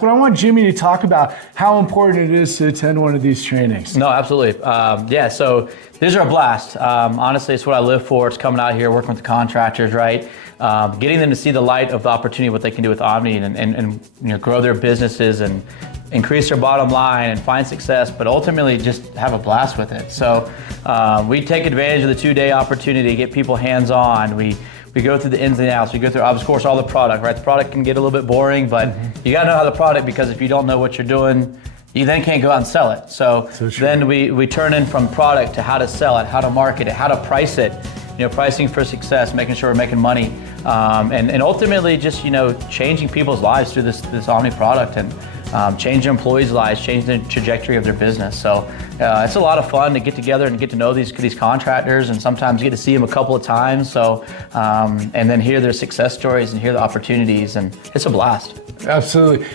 But I want Jimmy to talk about how important it is to attend one of these trainings. No, absolutely. Yeah, so these are a blast. Honestly, it's what I live for. It's coming out here, working with the contractors, right? Getting them to see the light of the opportunity, what they can do with Omni and grow their businesses and increase their bottom line and find success, but ultimately just have a blast with it. So we take advantage of the 2-day opportunity to get people hands-on. We go through the ins and outs. We go through, of course, all the product, right? The product can get a little bit boring, but you gotta know how the product, because if you don't know what you're doing, you then can't go out and sell it. So then we turn in from product to how to sell it, how to market it, how to price it, pricing for success, making sure we're making money, and ultimately just, changing people's lives through this Omni product and changing employees' lives, changing the trajectory of their business. So it's a lot of fun to get together and get to know these contractors, and sometimes get to see them a couple of times. So and then hear their success stories and hear the opportunities, and it's a blast. Absolutely.